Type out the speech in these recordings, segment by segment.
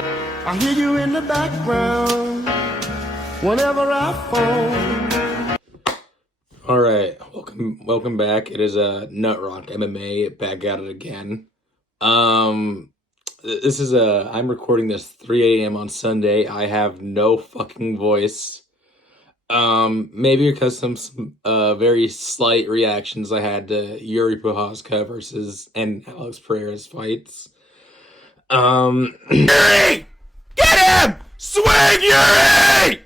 I hear you in the background whenever I phone. All right, welcome back. It is a Nut Rock MMA back at it again. This is I'm recording this 3 a.m. on Sunday. I have no fucking voice. Maybe because some very slight reactions I had to Yuri Prochazka versus and Alex Pereira's fights. Yuri! Get him! Swing, Yuri!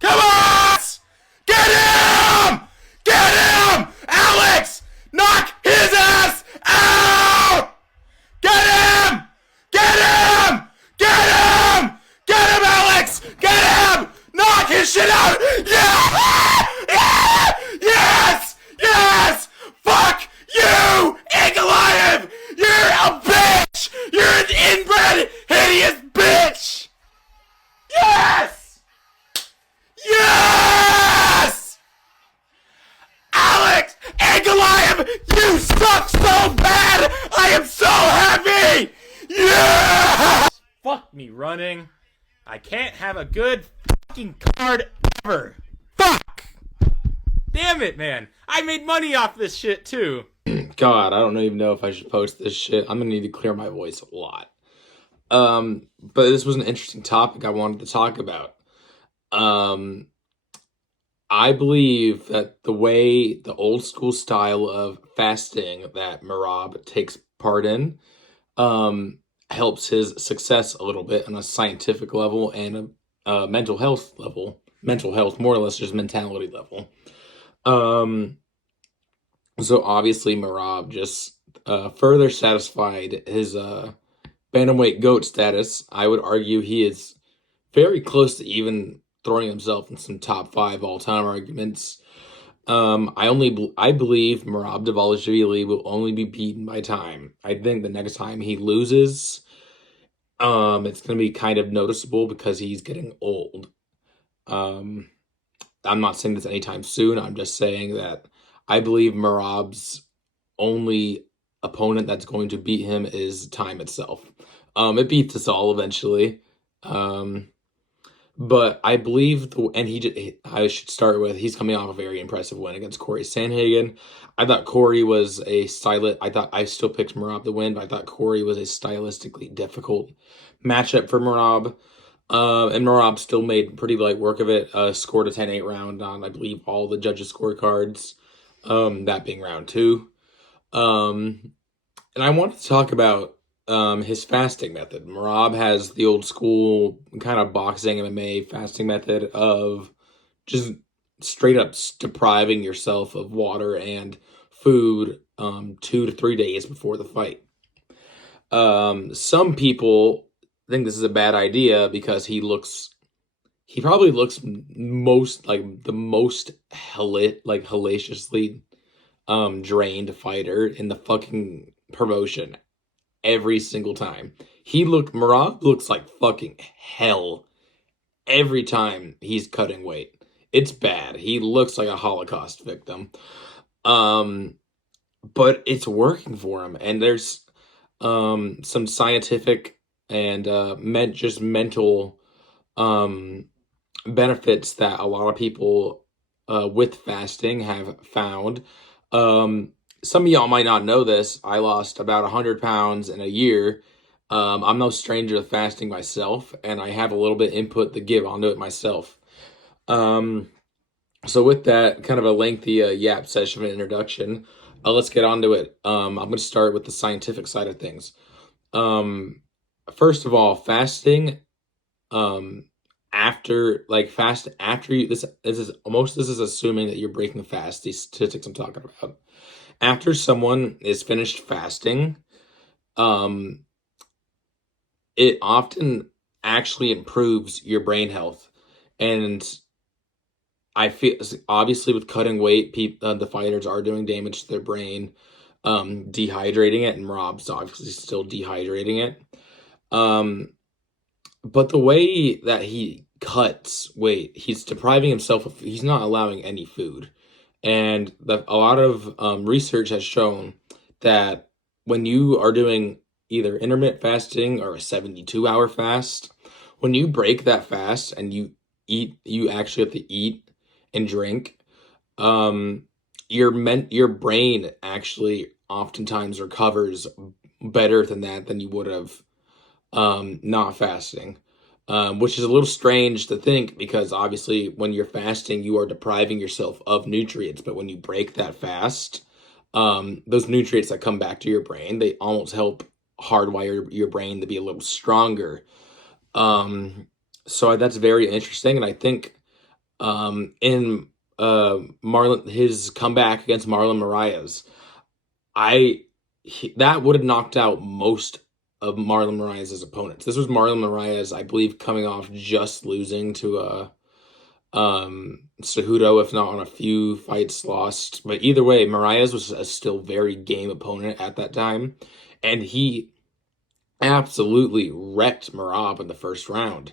Come on! Get him! Get him! Alex! Knock his ass out! Get him! Get him! Get him! Get him, Alex! Get him! Knock his shit out! Yeah! Yeah! Yes! Yes! Fuck you, Goliath! You're a bitch! You're an inbred, hideous bitch! Yes! Yes! Alex and Goliath, you suck so bad! I am so happy! Yeah! Fuck me running. I can't have a good fucking card ever. Fuck! Damn it, man. I made money off this shit too. God, I don't even know if I should post this shit. I'm gonna need to clear my voice a lot. But this was an interesting topic I wanted to talk about. I believe that the old school style of fasting that Merab takes part in, helps his success a little bit on a scientific level and a mental health level. Mental health, more or less just mentality level. So obviously Merab just further satisfied his bantamweight GOAT status. I would argue he is very close to even throwing himself in some top 5 all-time arguments. I believe Merab Dvalishvili will only be beaten by time. I think the next time he loses, it's going to be kind of noticeable because he's getting old. I'm not saying this anytime soon. I'm just saying that I believe Merab's only opponent that's going to beat him is time itself. It beats us all eventually. But I believe, I should start with, he's coming off a very impressive win against Corey Sandhagen. I thought Corey was I still picked Merab to win, but I thought Corey was a stylistically difficult matchup for Merab. And Merab still made pretty light work of it, scored a 10-8 round on, I believe, all the judges' scorecards, that being round 2. And I wanted to talk about his fasting method. Merab has the old school kind of boxing MMA fasting method of just straight up depriving yourself of water and food 2 to 3 days before the fight. Some people think this is a bad idea because he probably looks most hellaciously drained fighter in the fucking promotion every single time. Merab looks like fucking hell every time he's cutting weight. It's bad. He looks like a Holocaust victim. But it's working for him, and there's some scientific and just mental benefits that a lot of people with fasting have found. Some of y'all might not know this. I lost about 100 pounds in a year. I'm no stranger to fasting myself, and I have a little bit input to give onto it myself. So with that, kind of a lengthy yap session of an introduction, let's get on to it. I'm going to start with the scientific side of things. First of all, fasting, after you, this is assuming that you're breaking fast, these statistics I'm talking about. After someone is finished fasting, it often actually improves your brain health. And I feel, obviously with cutting weight, the fighters are doing damage to their brain, dehydrating it, and Merab's obviously still dehydrating it. But the way that he cuts weight, he's depriving himself of, he's not allowing any food. And a lot of research has shown that when you are doing either intermittent fasting or a 72-hour fast. When you break that fast and you actually have to eat and drink, your brain actually oftentimes recovers better than you would have not fasting. Which is a little strange to think because obviously when you're fasting, you are depriving yourself of nutrients. But when you break that fast, those nutrients that come back to your brain, they almost help hardwire your brain to be a little stronger. So that's very interesting. And I think in his comeback against Marlon Moraes, that would have knocked out most of Marlon Moraes' opponents. This was Marlon Moraes, I believe, coming off just losing to Cejudo, if not on a few fights lost. But either way, Moraes was a still very game opponent at that time, and he absolutely wrecked Merab in the first round.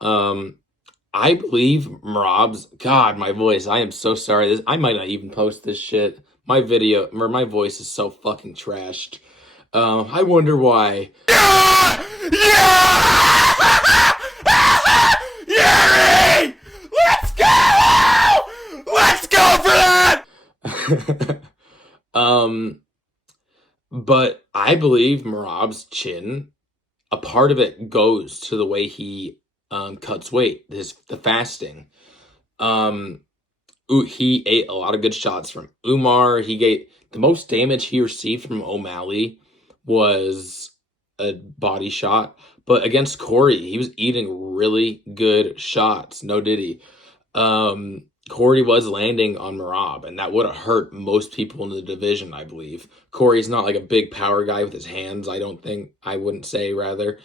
I believe Merab's, God, my voice, I am so sorry. I might not even post this shit. My voice is so fucking trashed. I wonder why. Yeah! Yuri! Let's go! Let's go for that! But I believe Merab's chin, a part of it goes to the way he cuts weight, the fasting. He ate a lot of good shots from Umar. The most damage he received from O'Malley was a body shot, but against Corey, he was eating really good shots. No diddy. Corey was landing on Merab, and that would have hurt most people in the division, I believe. Corey's not like a big power guy with his hands, I wouldn't say, rather.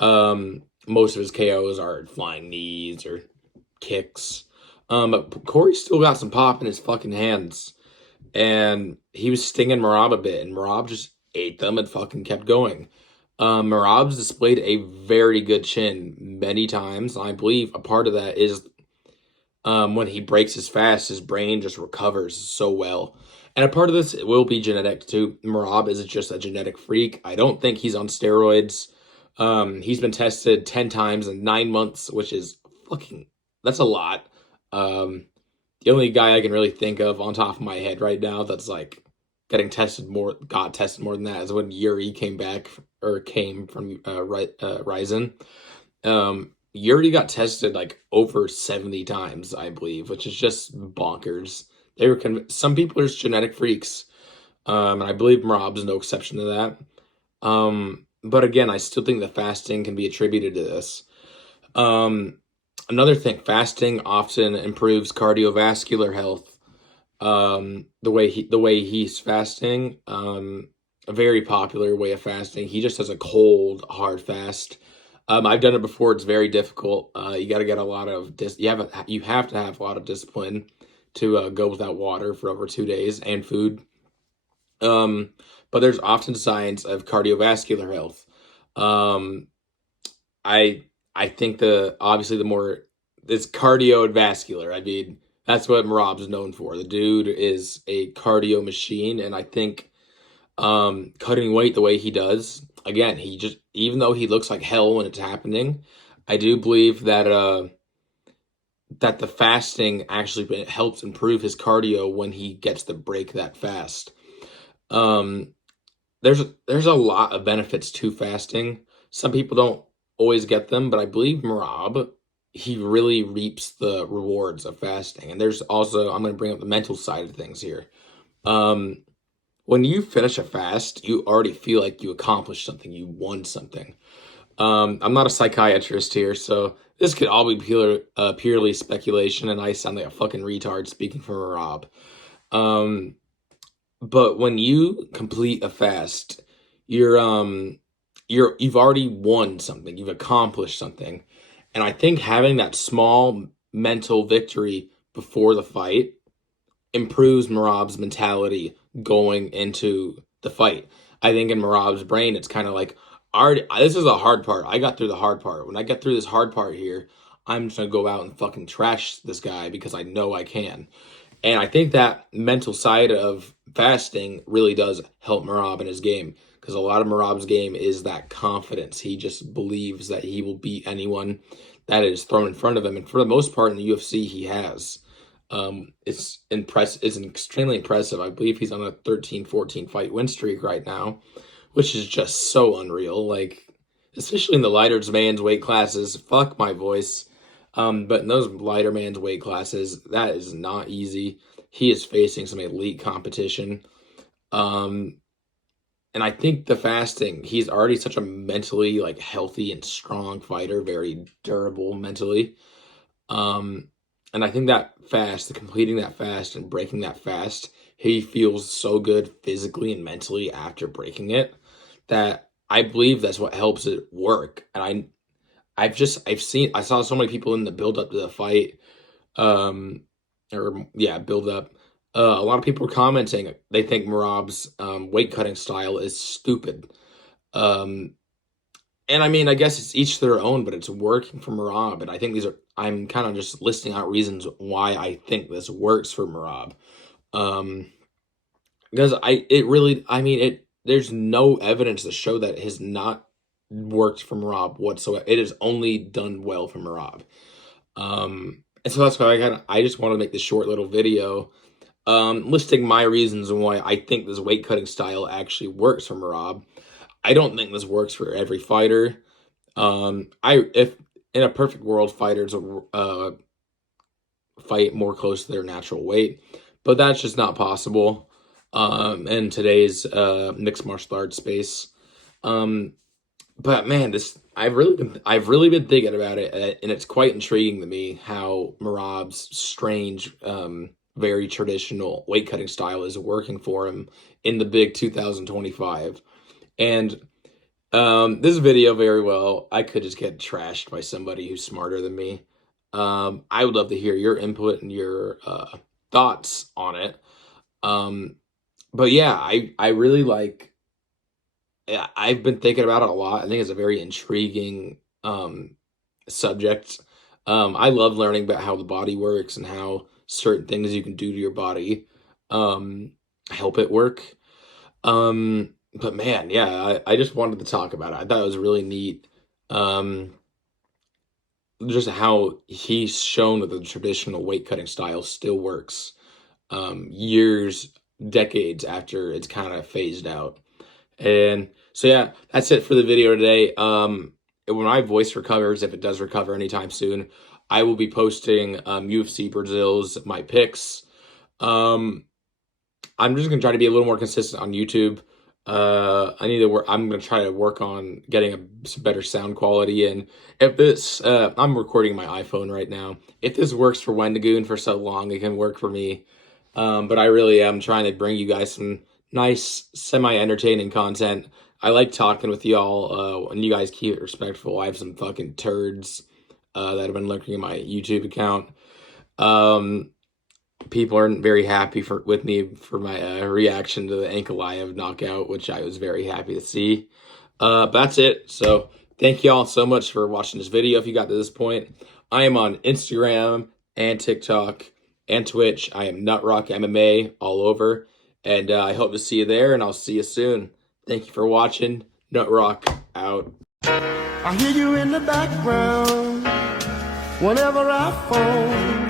Most of his KOs are flying knees or kicks. But Corey still got some pop in his fucking hands, and he was stinging Merab a bit, and Merab just ate them and fucking kept going. Merab's displayed a very good chin many times, and I believe a part of that is when he breaks his fast, his brain just recovers so well. And a part of this will be genetic too. Merab is just a genetic freak. I don't think he's on steroids. He's been tested 10 times in 9 months, which is that's a lot. The only guy I can really think of on top of my head right now that's like got tested more than that is when Yuri came from Ryzen. Yuri got tested like over 70 times, I believe, which is just bonkers. Some people are just genetic freaks, and I believe Merab's no exception to that. But again, I still think the fasting can be attributed to this. Another thing, fasting often improves cardiovascular health. The way he's fasting, a very popular way of fasting. He just has a cold, hard fast. I've done it before. It's very difficult. You got to get a lot of you have to have a lot of discipline to go without water for over 2 days and food. But there's often signs of cardiovascular health. I think obviously the more it's cardio and vascular. I mean, that's what Merab's known for. The dude is a cardio machine, and I think cutting weight the way he does, again, even though he looks like hell when it's happening, I do believe that that the fasting actually helps improve his cardio when he gets to break that fast. There's a lot of benefits to fasting. Some people don't always get them, but I believe Merab, he really reaps the rewards of fasting. And there's also, I'm going to bring up the mental side of things here. When you finish a fast, you already feel like you accomplished something, you won something. I'm not a psychiatrist here, so this could all be purely speculation, and I sound like a fucking retard speaking for Merab. But when you complete a fast, you've already won something, you've accomplished something. And I think having that small mental victory before the fight improves Merab's mentality going into the fight. I think in Merab's brain, it's kind of like, this is a hard part. I got through the hard part. When I get through this hard part here, I'm just going to go out and fucking trash this guy because I know I can. And I think that mental side of fasting really does help Merab in his game. because a lot of Merab's game is that confidence. He just believes that he will beat anyone that is thrown in front of him, and for the most part in the UFC, he has. It's extremely impressive. I believe he's on a 13-14 fight win streak right now, which is just so unreal. Like, especially in the lighter man's weight classes. Fuck my voice. But in those lighter man's weight classes, that is not easy. He is facing some elite competition. And I think the fasting, he's already such a mentally like healthy and strong fighter, very durable mentally. And I think that fast, completing that fast and breaking that fast, he feels so good physically and mentally after breaking it that I believe that's what helps it work. And I saw so many people in the build up to the fight, build up. A lot of people are commenting they think Merab's weight cutting style is stupid. And I mean, I guess it's each their own, but it's working for Merab. And I think I'm kind of just listing out reasons why I think this works for Merab. Because there's no evidence to show that it has not worked for Merab whatsoever. It has only done well for Merab. And so that's why I just want to make this short little video, listing my reasons and why I think this weight cutting style actually works for Merab. I don't think this works for every fighter. If in a perfect world, fighters will fight more close to their natural weight, but that's just not possible in today's mixed martial arts space. But man, I've really been thinking about it, and it's quite intriguing to me how Merab's strange, very traditional weight cutting style is working for him in the big 2025. And this video, very well, I could just get trashed by somebody who's smarter than me. I would love to hear your input and your thoughts on it. But yeah, I really like. Yeah, I've been thinking about it a lot. I think it's a very intriguing subject. I love learning about how the body works and how certain things you can do to your body help it work. But man, yeah, I just wanted to talk about it. I thought it was really neat. Just how he's shown that the traditional weight cutting style still works years, decades after it's kind of phased out. And so yeah, that's it for the video today. When my voice recovers, if it does recover anytime soon, I will be posting UFC Brazil's my picks. I'm just gonna try to be a little more consistent on YouTube. I'm gonna try to work on getting some better sound quality. And if this, I'm recording my iPhone right now. If this works for Wendigoon for so long, it can work for me. But I really am trying to bring you guys some nice, semi-entertaining content. I like talking with y'all, and you guys keep it respectful. I have some fucking turds that have been lurking in my YouTube account. People aren't very happy with me for my reaction to the Ankalaev knockout, which I was very happy to see. But that's it. So thank you all so much for watching this video. If you got to this point, I am on Instagram and TikTok and Twitch. I am Nutrock MMA all over. And I hope to see you there, and I'll see you soon. Thank you for watching. Nutrock out. I hear you in the background whenever I phone.